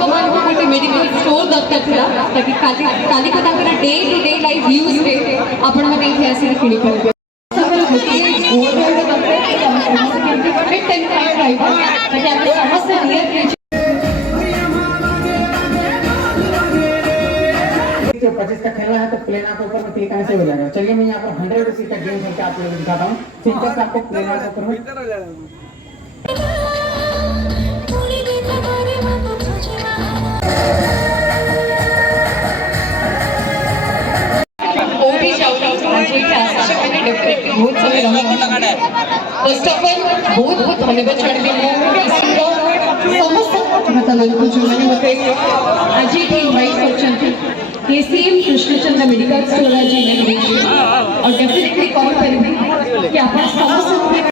ଲୋକମାନଙ୍କୁ ଗୋଟେ medical store ଦରକାର ଥିଲା ତାକି କାଲିକା ତାଙ୍କର ଡେ ଟୁ ଡେ ଲାଇଫ୍ ୟୁଜ୍ରେ ଆପଣମାନେ ଏଇଠି ଆସିକି କିଣିପାରିବେ। जब 25 का खेलना है तो प्लेन आपको ऊपर में क्लिक करने से हो जाएगा। चलिए मैं यहाँ पर 100 रुपीज का गेम करके आप लोगों को दिखाता हूँ। सिंपल से आपको प्लेन के ऊपर में बहुत समय फर्स्ट ऑफ ऑल बहुत बहुत धन्यवाद छाड़ी समस्त माताମାନଙ୍କୁ ଯେଉଁମାନେ ମୋତେ ଆଜି ଏଠି ଇନଭାଇଟ୍ କରିଛନ୍ତି KCM कृष्णचंद्र मेडिकल स्टोर आज इनॉग्रेशन और डेफिनेटली କହିପାରିବି कि ଆପଣ ସମସ୍ତଙ୍କୁ